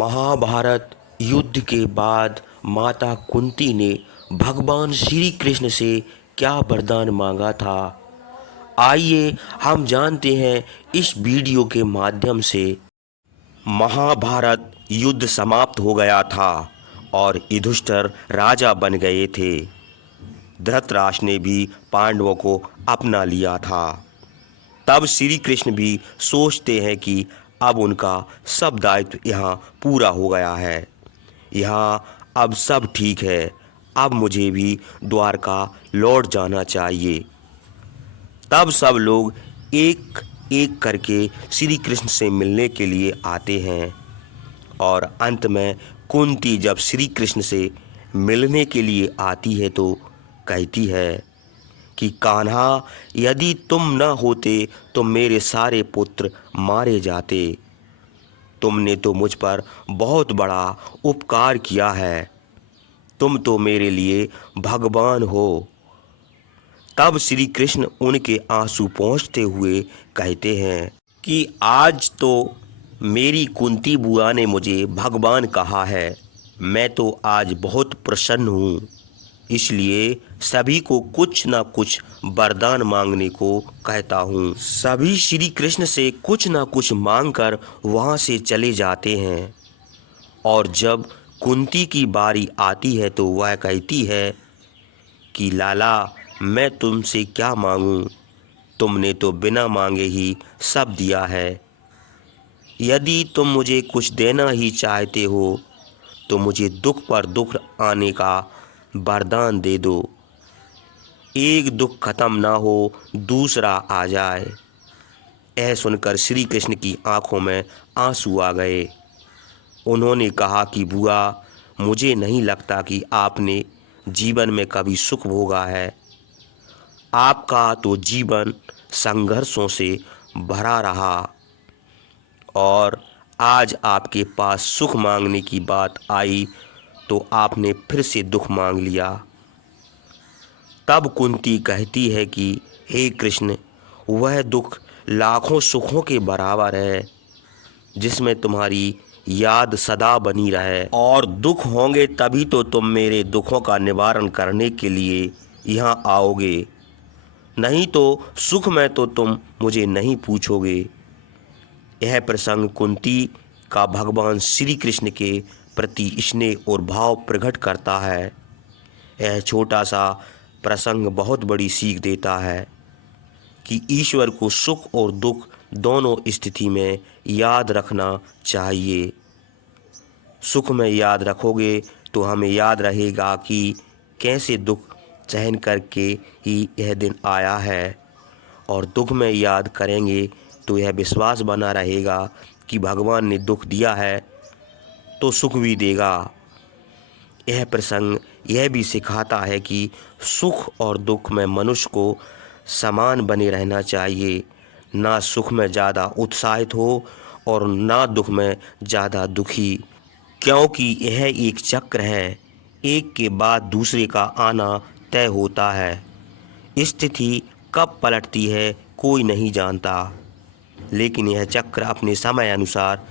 महाभारत युद्ध के बाद माता कुंती ने भगवान श्री कृष्ण से क्या वरदान मांगा था। आइए हम जानते हैं इस वीडियो के माध्यम से। महाभारत युद्ध समाप्त हो गया था और युधिष्ठिर राजा बन गए थे। धृतराष्ट्र ने भी पांडवों को अपना लिया था। तब श्री कृष्ण भी सोचते हैं कि अब उनका सब दायित्व यहाँ पूरा हो गया है, यहाँ अब सब ठीक है, अब मुझे भी द्वारका लौट जाना चाहिए। तब सब लोग एक एक करके श्री कृष्ण से मिलने के लिए आते हैं और अंत में कुंती जब श्री कृष्ण से मिलने के लिए आती है तो कहती है कि कान्हा, यदि तुम न होते तो मेरे सारे पुत्र मारे जाते। तुमने तो मुझ पर बहुत बड़ा उपकार किया है, तुम तो मेरे लिए भगवान हो। तब श्री कृष्ण उनके आंसू पोंछते हुए कहते हैं कि आज तो मेरी कुंती बुआ ने मुझे भगवान कहा है, मैं तो आज बहुत प्रसन्न हूँ। इसलिए सभी को कुछ ना कुछ वरदान मांगने को कहता हूँ। सभी श्री कृष्ण से कुछ ना कुछ मांगकर वहाँ से चले जाते हैं और जब कुंती की बारी आती है तो वह कहती है कि लाला, मैं तुमसे क्या मांगूं, तुमने तो बिना मांगे ही सब दिया है। यदि तुम मुझे कुछ देना ही चाहते हो तो मुझे दुख पर दुख आने का वरदान दे दो। एक दुख खत्म ना हो दूसरा आ जाए। यह सुनकर श्री कृष्ण की आंखों में आंसू आ गए। उन्होंने कहा कि बुआ, मुझे नहीं लगता कि आपने जीवन में कभी सुख भोगा है। आपका तो जीवन संघर्षों से भरा रहा और आज आपके पास सुख मांगने की बात आई तो आपने फिर से दुख मांग लिया। तब कुंती कहती है कि हे कृष्ण, वह दुख लाखों सुखों के बराबर है जिसमें तुम्हारी याद सदा बनी रहे, और दुख होंगे तभी तो तुम मेरे दुखों का निवारण करने के लिए यहाँ आओगे, नहीं तो सुख में तो तुम मुझे नहीं पूछोगे। यह प्रसंग कुंती का भगवान श्री कृष्ण के प्रति स्नेह और भाव प्रकट करता है। यह छोटा सा प्रसंग बहुत बड़ी सीख देता है कि ईश्वर को सुख और दुख दोनों स्थिति में याद रखना चाहिए। सुख में याद रखोगे तो हमें याद रहेगा कि कैसे दुख सहन करके ही यह दिन आया है, और दुख में याद करेंगे तो यह विश्वास बना रहेगा कि भगवान ने दुख दिया है तो सुख भी देगा। यह प्रसंग यह भी सिखाता है कि सुख और दुख में मनुष्य को समान बने रहना चाहिए, ना सुख में ज़्यादा उत्साहित हो और ना दुख में ज़्यादा दुखी, क्योंकि यह एक चक्र है, एक के बाद दूसरे का आना तय होता है। स्थिति कब पलटती है कोई नहीं जानता, लेकिन यह चक्र अपने समय अनुसार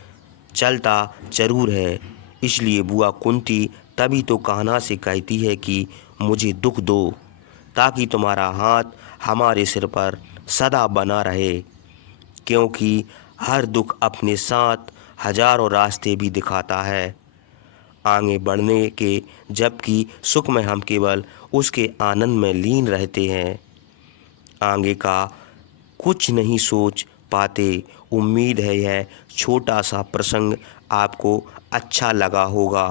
चलता जरूर है। इसलिए बुआ कुंती तभी तो कान्हा से कहती है कि मुझे दुख दो, ताकि तुम्हारा हाथ हमारे सिर पर सदा बना रहे, क्योंकि हर दुख अपने साथ हजारों रास्ते भी दिखाता है आगे बढ़ने के, जबकि सुख में हम केवल उसके आनंद में लीन रहते हैं, आगे का कुछ नहीं सोच पाते। उम्मीद है यह छोटा सा प्रसंग आपको अच्छा लगा होगा।